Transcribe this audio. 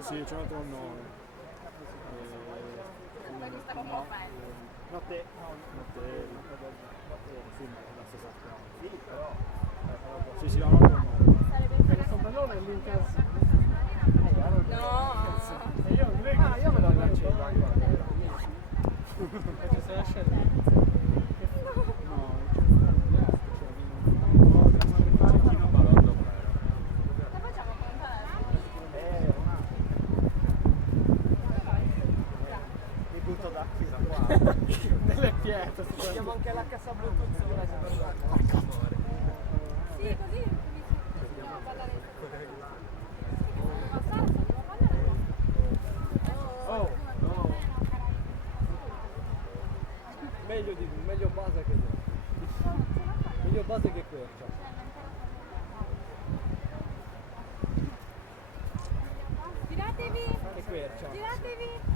Sì, c'è un altro nome. No, notte, sì, ma è la stessa strada. Sì, però. Sì, sì, ha un altro nome. Il soprannome è l'Inter. No. E io me lo lancio. Perché sei la scelta? No, c'è un Marchino Barotto. La facciamo con telefono? Mi butto da qua. Nelle pietre. Abbiamo anche la cassa Bluetooth ora Sì, così possiamo ballare insieme. Ma salsa, dobbiamo ballare. Oh, no. Meglio base che meglio base che quercia. Giratevi! Che quercia. Giratevi!